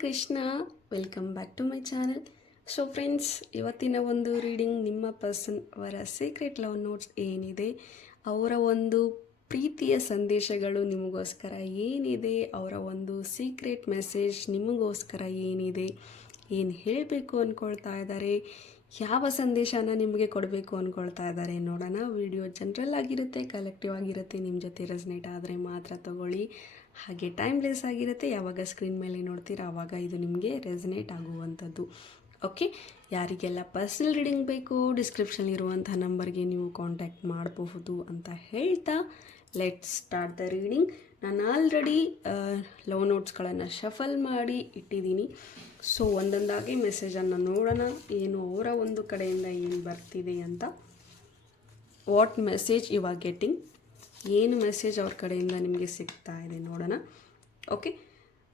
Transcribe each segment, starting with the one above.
Krishna, welcome back to my channel. So friends, ಇವತ್ತಿನ ಒಂದು reading ನಿಮ್ಮ ಪರ್ಸನ್ ಅವರ ಸೀಕ್ರೆಟ್ ಲವ್ ನೋಟ್ಸ್ ಏನಿದೆ, ಅವರ ಒಂದು ಪ್ರೀತಿಯ ಸಂದೇಶಗಳು ನಿಮಗೋಸ್ಕರ ಏನಿದೆ, ಅವರ ಒಂದು ಸೀಕ್ರೆಟ್ ಮೆಸೇಜ್ ನಿಮಗೋಸ್ಕರ ಏನಿದೆ, ಏನು ಹೇಳಬೇಕು ಅಂದ್ಕೊಳ್ತಾ ಇದ್ದಾರೆ, ಯಾವ ಸಂದೇಶನ ನಿಮಗೆ ಕೊಡಬೇಕು ಅಂದ್ಕೊಳ್ತಾ ಇದ್ದಾರೆ ನೋಡೋಣ. ವಿಡಿಯೋ ಜನರಲ್ ಆಗಿರುತ್ತೆ, ಕಲೆಕ್ಟಿವ್ ಆಗಿರುತ್ತೆ, ನಿಮ್ಮ ಜೊತೆ ರೆಸನೇಟ್ ಆದರೆ ಮಾತ್ರ ತಗೊಳ್ಳಿ. ಹಾಗೆ ಟೈಮ್ಲೆಸ್ ಆಗಿರುತ್ತೆ, ಯಾವಾಗ ಸ್ಕ್ರೀನ್ ಮೇಲೆ ನೋಡ್ತೀರಾ ಆವಾಗ ಇದು ನಿಮಗೆ ರೆಸನೇಟ್ ಆಗುವಂಥದ್ದು. ಓಕೆ, ಯಾರಿಗೆಲ್ಲ ಪರ್ಸನಲ್ ರೀಡಿಂಗ್ ಬೇಕು ಡಿಸ್ಕ್ರಿಪ್ಷನ್ ಇರುವಂಥ ನಂಬರ್ಗೆ ನೀವು ಕಾಂಟ್ಯಾಕ್ಟ್ ಮಾಡಬಹುದು ಅಂತ ಹೇಳ್ತಾ ಲೆಟ್ಸ್ ಸ್ಟಾರ್ಟ್ ದ ರೀಡಿಂಗ್. ನಾನು ಆಲ್ರೆಡಿ ಲವ್ ನೋಟ್ಸ್ಗಳನ್ನು ಶಫಲ್ ಮಾಡಿ ಇಟ್ಟಿದ್ದೀನಿ. ಸೊ ಒಂದೊಂದಾಗಿ ಮೆಸೇಜನ್ನು ನೋಡೋಣ, ಏನು ಅವರ ಒಂದು ಕಡೆಯಿಂದ ಏನು ಬರ್ತಿದೆ ಅಂತ. What message you are getting, ಏನು ಮೆಸೇಜ್ ಅವ್ರ ಕಡೆಯಿಂದ ನಿಮಗೆ ಸಿಗ್ತಾ ಇದೆ ನೋಡೋಣ. Okay,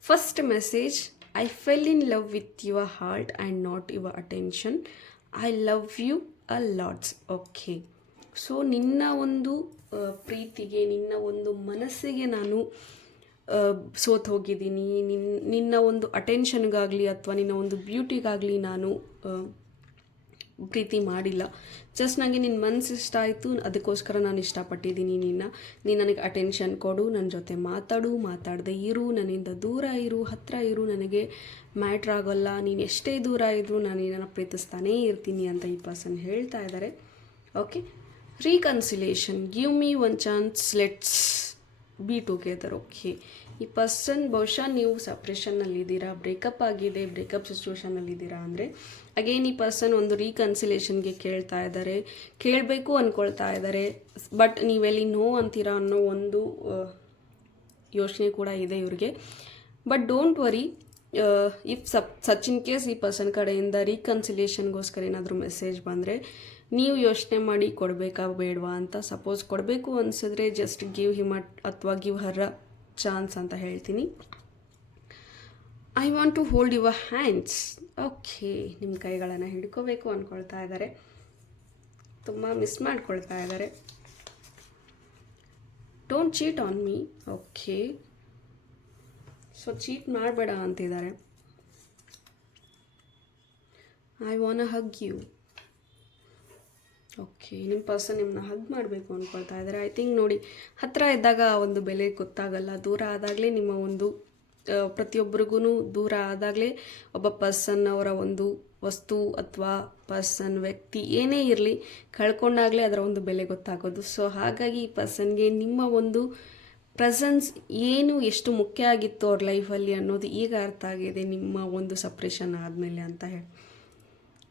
first message, I fell in love with your heart and not your attention. I love you a lots. Okay, so ನಿನ್ನ ಒಂದು ಪ್ರೀತಿಗೆ, ನಿನ್ನ ಒಂದು ಮನಸ್ಸಿಗೆ ನಾನು ಸೋತು ಹೋಗಿದ್ದೀನಿ. ನಿನ್ನ ಒಂದು ಅಟೆನ್ಷನ್ಗಾಗಲಿ ಅಥವಾ ನಿನ್ನ ಒಂದು ಬ್ಯೂಟಿಗಾಗಲಿ ನಾನು ಪ್ರೀತಿ ಮಾಡಿಲ್ಲ. ಜಸ್ಟ್ ನನಗೆ ನಿನ್ನ ಮನಸ್ಸು ಇಷ್ಟ ಆಯಿತು, ಅದಕ್ಕೋಸ್ಕರ ನಾನು ಇಷ್ಟಪಟ್ಟಿದ್ದೀನಿ ನೀನು ನನಗೆ ಅಟೆನ್ಷನ್ ಕೊಡು, ನನ್ನ ಜೊತೆ ಮಾತಾಡದೆ ಇರು, ನನ್ನಿಂದ ದೂರ ಇರು, ಹತ್ತಿರ ಇರು, ನನಗೆ ಮ್ಯಾಟ್ರ್ ಆಗೋಲ್ಲ, ನೀನು ಎಷ್ಟೇ ದೂರ ಇದ್ದರೂ ನಾನು ನಿನ್ನನ್ನು ಪ್ರೀತಿಸ್ತಾನೇ ಇರ್ತೀನಿ ಅಂತ ಈ ಪರ್ಸನ್ ಹೇಳ್ತಾ ಇದ್ದಾರೆ. Okay, reconciliation, give me one chance, let's be together. Okay, ಈ ಪರ್ಸನ್ ಬಹುಶಃ ನೀವು ಸಪ್ರೆಷನ್ನಲ್ಲಿದ್ದೀರಾ, ಬ್ರೇಕಪ್ ಆಗಿದೆ, ಬ್ರೇಕಪ್ ಸಿಚುವೇಷನಲ್ಲಿದ್ದೀರಾ ಅಂದರೆ ಅಗೇನ್ ಈ ಪರ್ಸನ್ ಒಂದು ರೀಕನ್ಸಿಲೇಷನ್ಗೆ ಕೇಳ್ತಾ ಇದ್ದಾರೆ, ಕೇಳಬೇಕು ಅಂದ್ಕೊಳ್ತಾ ಇದ್ದಾರೆ. ಬಟ್ ನೀವೆಲ್ಲಿ ನೋ ಅಂತೀರಾ ಅನ್ನೋ ಒಂದು ಯೋಚನೆ ಕೂಡ ಇದೆ ಇವ್ರಿಗೆ. But don't worry, if such in case ಈ ಪರ್ಸನ್ ಕಡೆಯಿಂದ ರೀಕನ್ಸಿಲೇಷನ್ಗೋಸ್ಕರ ಏನಾದರೂ ಮೆಸೇಜ್ ಬಂದರೆ ನೀವು ಯೋಚನೆ ಮಾಡಿ ಕೊಡಬೇಕಾ ಬೇಡವಾ ಅಂತ. ಸಪೋಸ್ ಕೊಡಬೇಕು ಅನಿಸಿದ್ರೆ ಜಸ್ಟ್ ಗಿವ್ ಹಿಮ್ ಅಥವಾ ಗಿವ್ ಹರ್ ಅ ಚಾನ್ಸ್ ಅಂತ ಹೇಳ್ತೀನಿ. I want to hold your hands. Okay, ನಿಮ್ಮ ಕೈಗಳನ್ನು ಹಿಡ್ಕೋಬೇಕು ಅಂದ್ಕೊಳ್ತಾ ಇದ್ದಾರೆ, ತುಂಬ ಮಿಸ್ ಮಾಡ್ಕೊಳ್ತಾ ಇದ್ದಾರೆ. Don't cheat on me. Okay, so cheat ಮಾಡಬೇಡ ಅಂತಿದ್ದಾರೆ. I want hug you. Okay, ನಿಮ್ಮ ಪರ್ಸನ್ ನಿಮ್ಮನ್ನ ಹಗ್ ಮಾಡಬೇಕು ಅಂದ್ಕೊಳ್ತಾ ಇದ್ದಾರೆ. ಐ ಥಿಂಕ್ ನೋಡಿ, ಹತ್ತಿರ ಇದ್ದಾಗ ಒಂದು ಬೆಲೆ ಗೊತ್ತಾಗಲ್ಲ, ದೂರ ಆದಾಗಲೇ ನಿಮ್ಮ ಒಂದು ಪ್ರತಿಯೊಬ್ಬರಿಗೂ ದೂರ ಆದಾಗಲೇ ಒಬ್ಬ ಪರ್ಸನ್ ಅವರ ಒಂದು ವಸ್ತು ಅಥವಾ ಪರ್ಸನ್ ವ್ಯಕ್ತಿ ಏನೇ ಇರಲಿ ಕಳ್ಕೊಂಡಾಗಲೇ ಅದರ ಒಂದು ಬೆಲೆ ಗೊತ್ತಾಗೋದು. ಸೊ ಹಾಗಾಗಿ ಈ ಪರ್ಸನ್ಗೆ ನಿಮ್ಮ ಒಂದು ಪ್ರೆಸೆನ್ಸ್ ಏನು ಎಷ್ಟು ಮುಖ್ಯ ಆಗಿತ್ತು ಅವ್ರ ಲೈಫಲ್ಲಿ ಅನ್ನೋದು ಈಗ ಅರ್ಥ ಆಗಿದೆ, ನಿಮ್ಮ ಒಂದು ಸಪ್ರೇಷನ್ ಆದಮೇಲೆ ಅಂತ ಹೇಳಿ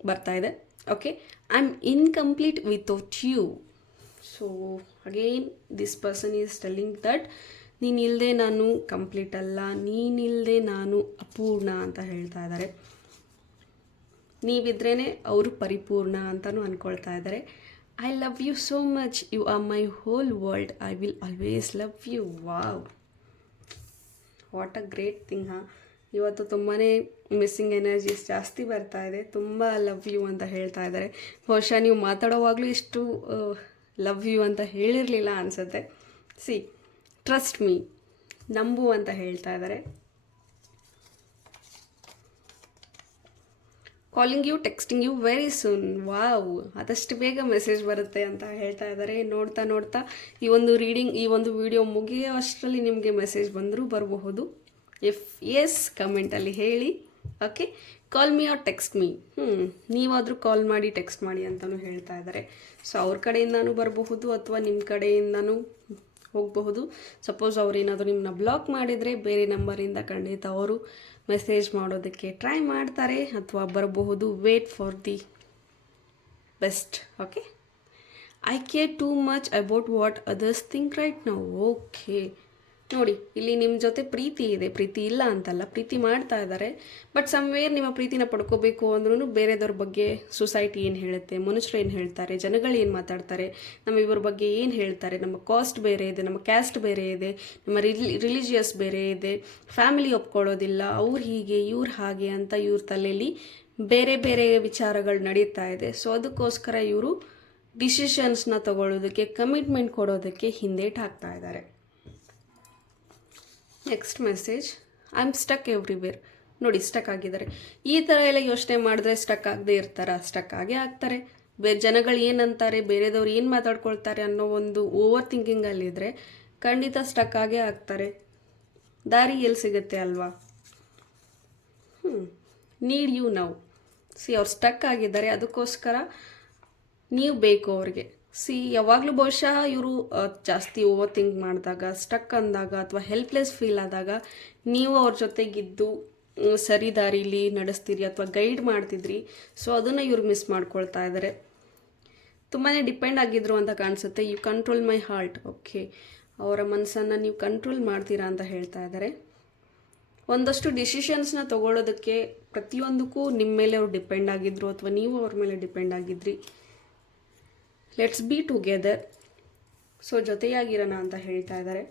ಬರ್ತಾ ಇದೆ. Okay, I am incomplete without you. So again this person is telling that ನೀನಿಲ್ಲದೆ ನಾನು ಕಂಪ್ಲೀಟ್ ಅಲ್ಲ, ನೀನಿಲ್ಲದೆ ನಾನು ಅಪೂರ್ಣ ಅಂತ ಹೇಳ್ತಾ ಇದ್ದಾರೆ. ನೀವಿದ್ರೇ ಅವರು ಪರಿಪೂರ್ಣ ಅಂತಲೂ ಅಂದ್ಕೊಳ್ತಾ ಇದ್ದಾರೆ. I love you so much, you are my whole world, I will always love you. Wow, what a great thing. ಇವತ್ತು ತುಂಬಾ ಮಿಸ್ಸಿಂಗ್ ಎನರ್ಜೀಸ್ ಜಾಸ್ತಿ ಬರ್ತಾ ಇದೆ, ತುಂಬ ಲವ್ ಯು ಅಂತ ಹೇಳ್ತಾ ಇದ್ದಾರೆ. ಬಹುಶಃ ನೀವು ಮಾತಾಡೋವಾಗಲೂ ಇಷ್ಟು ಲವ್ ಯು ಅಂತ ಹೇಳಿರಲಿಲ್ಲ ಅನಿಸುತ್ತೆ. ಸಿ, ಟ್ರಸ್ಟ್ ಮೀ, ನಂಬು ಅಂತ ಹೇಳ್ತಾ ಇದ್ದಾರೆ. Calling you, texting you very soon. Wow, ಆದಷ್ಟು ಬೇಗ ಮೆಸೇಜ್ ಬರುತ್ತೆ ಅಂತ ಹೇಳ್ತಾ ಇದ್ದಾರೆ. ನೋಡ್ತಾ ನೋಡ್ತಾ ಈ ಒಂದು ರೀಡಿಂಗ್, ಈ ಒಂದು ವಿಡಿಯೋ ಮುಗಿಯೋ ಅಷ್ಟರಲ್ಲಿ ನಿಮಗೆ ಮೆಸೇಜ್ ಬಂದರೂ ಬರಬಹುದು. ಇಫ್ ಎಸ್ ಕಮೆಂಟಲ್ಲಿ ಹೇಳಿ. Okay, call me or text me. ನೀವಾದರೂ ಕಾಲ್ ಮಾಡಿ ಟೆಕ್ಸ್ಟ್ ಮಾಡಿ ಅಂತಲೂ ಹೇಳ್ತಾ ಇದ್ದಾರೆ. ಸೊ ಅವ್ರ ಕಡೆಯಿಂದನೂ ಬರಬಹುದು ಅಥವಾ ನಿಮ್ಮ ಕಡೆಯಿಂದನೂ ಹೋಗಬಹುದು. ಸಪೋಸ್ ಅವರೇನಾದರೂ ನಿಮ್ಮನ್ನ ಬ್ಲಾಕ್ ಮಾಡಿದರೆ ಬೇರೆ ನಂಬರಿಂದ ಖಂಡಿತ ಅವರು ಮೆಸೇಜ್ ಮಾಡೋದಕ್ಕೆ ಟ್ರೈ ಮಾಡ್ತಾರೆ ಅಥವಾ ಬರಬಹುದು. Wait for the best. Okay, I care too much about what others think right now. Okay, ನೋಡಿ ಇಲ್ಲಿ ನಿಮ್ಮ ಜೊತೆ ಪ್ರೀತಿ ಇದೆ, ಪ್ರೀತಿ ಇಲ್ಲ ಅಂತಲ್ಲ, ಪ್ರೀತಿ ಮಾಡ್ತಾ ಇದ್ದಾರೆ. ಬಟ್ ಸಮ್ವೇರ್ ನಿಮ್ಮ ಪ್ರೀತಿನ ಪಡ್ಕೋಬೇಕು ಅಂದ್ರೂ ಬೇರೆದವ್ರ ಬಗ್ಗೆ ಸೊಸೈಟಿ ಏನು ಹೇಳುತ್ತೆ, ಮನುಷ್ಯರು ಏನು ಹೇಳ್ತಾರೆ, ಜನಗಳು ಏನು ಮಾತಾಡ್ತಾರೆ, ನಮ್ಮ ಇವ್ರ ಬಗ್ಗೆ ಏನು ಹೇಳ್ತಾರೆ, ನಮ್ಮ ಕಾಸ್ಟ್ ಬೇರೆ ಇದೆ, ನಮ್ಮ ಕ್ಯಾಸ್ಟ್ ಬೇರೆ ಇದೆ, ನಮ್ಮ ರಿಲಿಜಿಯಸ್ ಬೇರೆ ಇದೆ, ಫ್ಯಾಮಿಲಿ ಒಪ್ಕೊಳ್ಳೋದಿಲ್ಲ, ಅವ್ರು ಹೀಗೆ ಇವ್ರು ಹಾಗೆ ಅಂತ ಇವ್ರ ತಲೆಯಲ್ಲಿ ಬೇರೆ ಬೇರೆ ವಿಚಾರಗಳು ನಡೀತಾ ಇದೆ. ಸೊ ಅದಕ್ಕೋಸ್ಕರ ಇವರು ಡಿಸಿಷನ್ಸ್ನ ತಗೊಳ್ಳೋದಕ್ಕೆ, ಕಮಿಟ್ಮೆಂಟ್ ಕೊಡೋದಕ್ಕೆ ಹಿಂದೇಟು ಹಾಕ್ತಾ ಇದ್ದಾರೆ. Next message, I am stuck everywhere. ನೋಡಿ ಸ್ಟಕ್ ಆಗಿದ್ದಾರೆ. ಈ ಥರ ಎಲ್ಲ ಯೋಚನೆ ಮಾಡಿದ್ರೆ ಸ್ಟಕ್ ಆಗದೆ ಇರ್ತಾರ? ಸ್ಟಕ್ ಆಗೇ ಆಗ್ತಾರೆ. ಜನಗಳು ಏನಂತಾರೆ, ಬೇರೆದವ್ರು ಏನು ಮಾತಾಡ್ಕೊಳ್ತಾರೆ ಅನ್ನೋ ಒಂದು ಓವರ್ ಥಿಂಕಿಂಗಲ್ಲಿದ್ದರೆ ಖಂಡಿತ ಸ್ಟಕ್ ಆಗೇ ಆಗ್ತಾರೆ. ದಾರಿ ಎಲ್ಲಿ ಸಿಗುತ್ತೆ ಅಲ್ವಾ? Need you now. ಅವ್ರು ಸ್ಟಕ್ ಆಗಿದ್ದಾರೆ, ಅದಕ್ಕೋಸ್ಕರ ನೀವು ಬೇಕು ಅವ್ರಿಗೆ. ಯಾವಾಗಲೂ ಬಹುಶಃ ಇವರು ಜಾಸ್ತಿ ಓವರ್ ಥಿಂಕ್ ಮಾಡಿದಾಗ, ಸ್ಟಕ್ ಅಂದಾಗ ಅಥವಾ ಹೆಲ್ಪ್ಲೆಸ್ ಫೀಲ್ ಆದಾಗ ನೀವು ಅವ್ರ ಜೊತೆಗಿದ್ದು ಸರಿ ದಾರಿಲಿ ನಡೆಸ್ತೀರಿ ಅಥವಾ ಗೈಡ್ ಮಾಡ್ತಿದ್ರಿ. ಅದನ್ನು ಇವ್ರು ಮಿಸ್ ಮಾಡ್ಕೊಳ್ತಾ ಇದ್ದಾರೆ. ತುಂಬಾ ಡಿಪೆಂಡ್ ಆಗಿದ್ರು ಅಂತ ಕಾಣಿಸುತ್ತೆ. You control my heart. Okay, ಅವರ ಮನಸ್ಸನ್ನು ನೀವು ಕಂಟ್ರೋಲ್ ಮಾಡ್ತೀರಾ ಅಂತ ಹೇಳ್ತಾ ಇದ್ದಾರೆ. ಒಂದಷ್ಟು ಡಿಸಿಷನ್ಸ್ನ ತೊಗೊಳ್ಳೋದಕ್ಕೆ ಪ್ರತಿಯೊಂದಕ್ಕೂ ನಿಮ್ಮ ಮೇಲೆ ಅವ್ರು ಡಿಪೆಂಡ್ ಆಗಿದ್ರು ಅಥವಾ ನೀವು ಅವ್ರ ಮೇಲೆ ಡಿಪೆಂಡ್ ಆಗಿದ್ರಿ. Let's be together. ಜೊತೆಯಾಗಿರೋಣ ಅಂತ ಹೇಳ್ತಾ ಇದ್ದಾರೆ.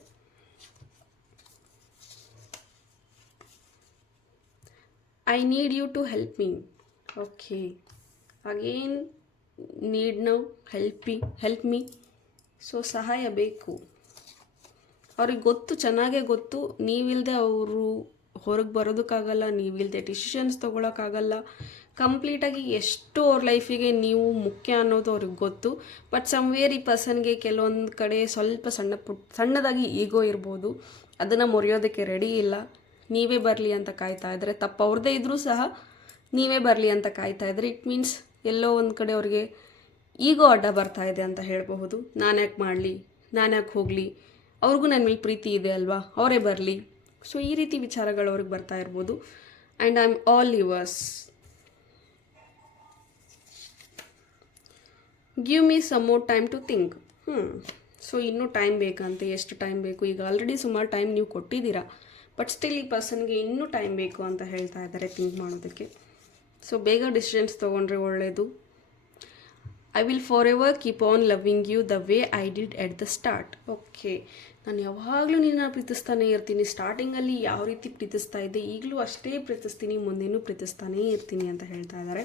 I need you to help me. Okay, again need now, help me. ಸಹಾಯ ಬೇಕು. ಅವ್ರಿಗೆ ಗೊತ್ತು, ಚೆನ್ನಾಗೇ ಗೊತ್ತು, ನೀವಿಲ್ಲದೆ ಅವರು ಹೊರಗೆ ಬರೋದಕ್ಕಾಗಲ್ಲ, ನೀವಿಲ್ಲದೆ ಡಿಸಿಷನ್ಸ್ ತೊಗೊಳಕ್ಕಾಗಲ್ಲ. ಕಂಪ್ಲೀಟಾಗಿ ಎಷ್ಟು ಅವ್ರ ಲೈಫಿಗೆ ನೀವು ಮುಖ್ಯ ಅನ್ನೋದು ಅವ್ರಿಗೆ ಗೊತ್ತು. ಬಟ್ ಸಮ್ವೇರ್ ಈ ಪರ್ಸನ್ಗೆ ಕೆಲವೊಂದು ಕಡೆ ಸ್ವಲ್ಪ ಸಣ್ಣದಾಗಿ ಈಗೋ ಇರ್ಬೋದು. ಅದನ್ನು ಮುರಿಯೋದಕ್ಕೆ ರೆಡಿ ಇಲ್ಲ. ನೀವೇ ಬರಲಿ ಅಂತ ಕಾಯ್ತಾ ಇದ್ದಾರೆ. ತಪ್ಪು ಅವ್ರದ್ದೇ ಇದ್ದರೂ ಸಹ ನೀವೇ ಬರಲಿ ಅಂತ ಕಾಯ್ತಾ ಇದ್ದಾರೆ. ಇಟ್ ಮೀನ್ಸ್ ಎಲ್ಲೋ ಒಂದು ಕಡೆ ಅವ್ರಿಗೆ ಈಗೋ ಅಡ್ಡ ಬರ್ತಾ ಇದೆ ಅಂತ ಹೇಳಬಹುದು. ನಾನು ಯಾಕೆ ಮಾಡಲಿ, ನಾನು ಯಾಕೆ ಹೋಗಲಿ, ಅವ್ರಿಗೂ ನನ್ನ ಮೇಲೆ ಪ್ರೀತಿ ಇದೆ ಅಲ್ವಾ, ಅವರೇ ಬರಲಿ. ಈ ರೀತಿ ವಿಚಾರಗಳು ಅವ್ರಿಗೆ ಬರ್ತಾ ಇರ್ಬೋದು. And I am all yours. Give me some more time to think. ಇನ್ನೂ ಟೈಮ್ ಬೇಕಂತೆ. ಎಷ್ಟು ಟೈಮ್ ಬೇಕು? ಈಗ ಆಲ್ರೆಡಿ ಸುಮಾರು ಟೈಮ್ ನೀವು ಕೊಟ್ಟಿದ್ದೀರಾ. ಬಟ್ ಸ್ಟಿಲ್ ಈ ಪರ್ಸನ್ಗೆ ಇನ್ನೂ ಟೈಮ್ ಬೇಕು ಅಂತ ಹೇಳ್ತಾ ಇದ್ದಾರೆ ಥಿಂಕ್ ಮಾಡೋದಕ್ಕೆ. ಬೇಗ ಡಿಸಿಷನ್ಸ್ ತೊಗೊಂಡ್ರೆ ಒಳ್ಳೆಯದು. I will forever keep on loving you the way I did at the start. Okay, ನಾನು ಯಾವಾಗಲೂ ನಿನ್ನ ಪ್ರೀತಿಸ್ತಾನೇ ಇರ್ತೀನಿ. ಸ್ಟಾರ್ಟಿಂಗಲ್ಲಿ ಯಾವ ರೀತಿ ಪ್ರೀತಿಸ್ತಾ ಇದ್ದೆ, ಈಗಲೂ ಅಷ್ಟೇ ಪ್ರೀತಿಸ್ತೀನಿ, ಮುಂದೇನೂ ಪ್ರೀತಿಸ್ತಾನೇ ಇರ್ತೀನಿ ಅಂತ ಹೇಳ್ತಾ ಇದ್ದಾರೆ.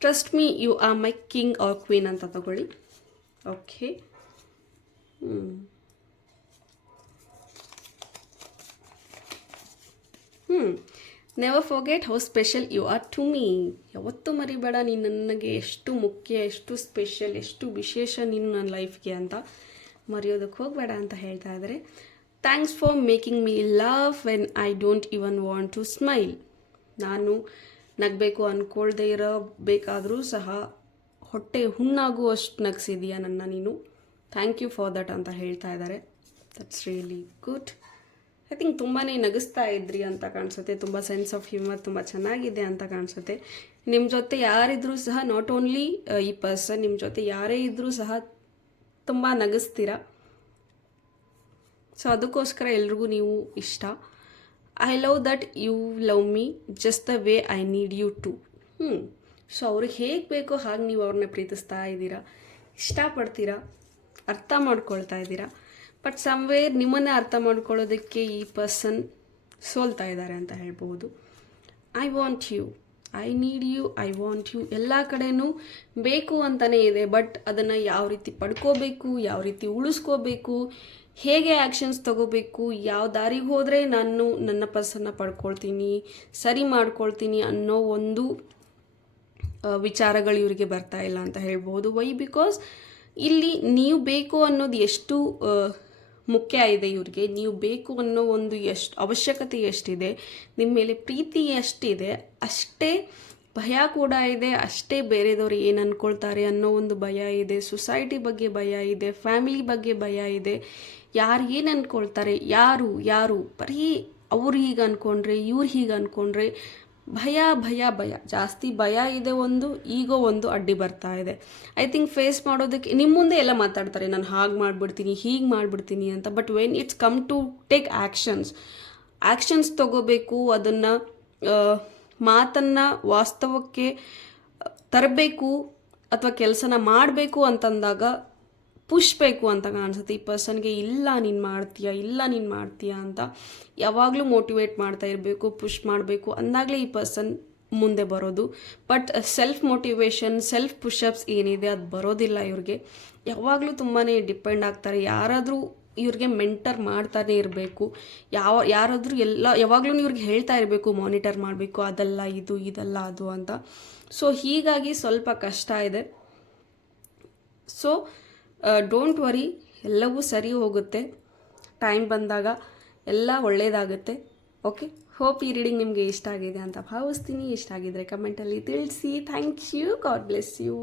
Trust me, you are my king or queen ಅಂತ ತಗೊಳ್ಳಿ. Okay, never forget how special you are to me. ಯಾವತ್ತೂ ಮರಿಬೇಡ, ನೀನು ನನಗೆ ಎಷ್ಟು ಮುಖ್ಯ, ಎಷ್ಟು ಸ್ಪೆಷಲ್, ಎಷ್ಟು ವಿಶೇಷ ನೀನು ನನ್ನ ಲೈಫ್ಗೆ ಅಂತ ಮರೆಯೋದಕ್ಕೆ ಹೋಗಬೇಡ ಅಂತ ಹೇಳ್ತಾ ಇದ್ದಾರೆ. Thanks for making me love when I don't even want to smile. ನಾನು ನಗಬೇಕು ಅಂದ್ಕೊಳ್ದೇ ಇರಬೇಕಾದರೂ ಸಹ ಹೊಟ್ಟೆ ಹುಣ್ಣಾಗುವಷ್ಟು ನಗಿಸಿದೀಯ ನನ್ನ ನೀನು. ಥ್ಯಾಂಕ್ ಯು ಫಾರ್ ದಟ್ ಅಂತ ಹೇಳ್ತಾ ಇದ್ದಾರೆ. That's really good. I think ತುಂಬಾ ನಗಿಸ್ತಾ ಇದ್ರಿ ಅಂತ ಕಾಣಿಸುತ್ತೆ. ತುಂಬ ಸೆನ್ಸ್ ಆಫ್ ಹ್ಯೂಮರ್ ತುಂಬ ಚೆನ್ನಾಗಿದೆ ಅಂತ ಕಾಣಿಸುತ್ತೆ. ನಿಮ್ಮ ಜೊತೆ ಯಾರಿದ್ರೂ ಸಹ, ನಾಟ್ ಓನ್ಲಿ ಈ ಪರ್ಸನ್, ನಿಮ್ಮ ಜೊತೆ ಯಾರೇ ಇದ್ದರೂ ಸಹ ತುಂಬ ನಗಿಸ್ತೀರ. ಅದಕ್ಕೋಸ್ಕರ ಎಲ್ರಿಗೂ ನೀವು ಇಷ್ಟ. I love that you love me just the way I need you to. ಅವ್ರಿಗೆ ಹೇಗೆ ಬೇಕೋ ಹಾಗೆ ನೀವು ಅವ್ರನ್ನ ಪ್ರೀತಿಸ್ತಾ ಇದ್ದೀರಾ, ಇಷ್ಟಪಡ್ತೀರಾ, ಅರ್ಥ ಮಾಡ್ಕೊಳ್ತಾ ಇದ್ದೀರಾ. ಬಟ್ ಸಮ್ವೇರ್ ನಿಮ್ಮನ್ನೇ ಅರ್ಥ ಮಾಡ್ಕೊಳ್ಳೋದಕ್ಕೆ ಈ ಪರ್ಸನ್ ಸೋಲ್ತಾ ಇದ್ದಾರೆ ಅಂತ ಹೇಳ್ಬೋದು. I want you, I need you, I want you ಎಲ್ಲ ಕಡೆನೂ ಬೇಕು ಅಂತಲೇ ಇದೆ. ಬಟ್ ಅದನ್ನು ಯಾವ ರೀತಿ ಪಡ್ಕೋಬೇಕು, ಯಾವ ರೀತಿ ಉಳಿಸ್ಕೋಬೇಕು, ಹೇಗೆ ಆ್ಯಕ್ಷನ್ಸ್ ತೊಗೋಬೇಕು, ಯಾವ ದಾರಿಗೆ ಹೋದರೆ ನಾನು ನನ್ನ ಪರ್ಸನ್ನ ಪಡ್ಕೊಳ್ತೀನಿ, ಸರಿ ಮಾಡ್ಕೊಳ್ತೀನಿ ಅನ್ನೋ ಒಂದು ವಿಚಾರಗಳು ಇವರಿಗೆ ಬರ್ತಾ ಇಲ್ಲ ಅಂತ ಹೇಳ್ಬೋದು. ವೈ? ಬಿಕಾಸ್ ಇಲ್ಲಿ ನೀವು ಬೇಕು ಅನ್ನೋದು ಎಷ್ಟು ಮುಖ್ಯ ಇದೆ ಇವ್ರಿಗೆ, ನೀವು ಬೇಕು ಅನ್ನೋ ಒಂದು ಎಷ್ಟು ಅವಶ್ಯಕತೆ ಎಷ್ಟಿದೆ, ನಿಮ್ಮ ಮೇಲೆ ಪ್ರೀತಿ ಎಷ್ಟಿದೆ, ಅಷ್ಟೇ ಭಯ ಕೂಡ ಇದೆ. ಅಷ್ಟೇ ಬೇರೆದವ್ರು ಏನು ಅಂದ್ಕೊಳ್ತಾರೆ ಅನ್ನೋ ಒಂದು ಭಯ ಇದೆ. ಸೊಸೈಟಿ ಬಗ್ಗೆ ಭಯ ಇದೆ, ಫ್ಯಾಮಿಲಿ ಬಗ್ಗೆ ಭಯ ಇದೆ. ಯಾರು ಏನು ಅಂದ್ಕೊಳ್ತಾರೆ, ಯಾರು ಬರೀ ಅವ್ರು ಹೀಗೆ ಅಂದ್ಕೊಂಡ್ರೆ, ಇವ್ರು ಹೀಗೆ ಅಂದ್ಕೊಂಡ್ರೆ, ಭಯ ಭಯ ಭಯ ಜಾಸ್ತಿ ಭಯ ಇದೆ. ಒಂದು ಈಗೋ ಒಂದು ಅಡ್ಡಿ ಬರ್ತಾ ಇದೆ. ಐ ಥಿಂಕ್ ಫೇಸ್ ಮಾಡೋದಕ್ಕೆ ನಿಮ್ಮ ಮುಂದೆ ಎಲ್ಲ ಮಾತಾಡ್ತಾರೆ, ನಾನು ಹಾಗೆ ಮಾಡಿಬಿಡ್ತೀನಿ, ಹೀಗೆ ಮಾಡಿಬಿಡ್ತೀನಿ ಅಂತ. But when it's come to take actions ತಗೋಬೇಕು, ಅದನ್ನು ಮಾತನ್ನು ವಾಸ್ತವಕ್ಕೆ ತರಬೇಕು ಅಥವಾ ಕೆಲಸನ ಮಾಡಬೇಕು ಅಂತಂದಾಗ ಪುಷ್ ಬೇಕು ಅಂತ ಕಾಣಿಸುತ್ತೆ ಈ ಪರ್ಸನ್ಗೆ. ಇಲ್ಲ ನೀನು ಮಾಡ್ತೀಯಾ ಅಂತ ಯಾವಾಗಲೂ ಮೋಟಿವೇಟ್ ಮಾಡ್ತಾ ಇರಬೇಕು, ಪುಷ್ ಮಾಡಬೇಕು ಅಂದಾಗಲೇ ಈ ಪರ್ಸನ್ ಮುಂದೆ ಬರೋದು. But self motivation, self push-ups ಏನಿದೆ ಅದು ಬರೋದಿಲ್ಲ ಇವ್ರಿಗೆ. ಯಾವಾಗಲೂ ತುಂಬಾ ಡಿಪೆಂಡ್ ಆಗ್ತಾರೆ. ಯಾರಾದರೂ ಇವ್ರಿಗೆ ಮೆಂಟರ್ ಮಾಡ್ತಾನೆ ಇರಬೇಕು. ಯಾರಾದರೂ ಯಾವಾಗಲೂ ಇವ್ರಿಗೆ ಹೇಳ್ತಾ ಇರಬೇಕು, ಮಾನಿಟರ್ ಮಾಡಬೇಕು, ಅದಲ್ಲ ಇದು, ಇದಲ್ಲ ಅದು ಅಂತ. ಸೊ ಹೀಗಾಗಿ ಸ್ವಲ್ಪ ಕಷ್ಟ ಇದೆ. ಸೊ ಡೋಂಟ್ ವರಿ, ಎಲ್ಲವೂ ಸರಿ ಹೋಗುತ್ತೆ. ಟೈಮ್ ಬಂದಾಗ ಎಲ್ಲ ಒಳ್ಳೆಯದಾಗುತ್ತೆ. ಓಕೆ, ಹೋಪ್ ಈ ರೀಡಿಂಗ್ ನಿಮಗೆ ಇಷ್ಟ ಆಗಿದೆ ಅಂತ ಭಾವಿಸ್ತೀನಿ. ಇಷ್ಟ ಆಗಿದ್ರೆ ಕಮೆಂಟಲ್ಲಿ ತಿಳಿಸಿ. Thank you. God bless you.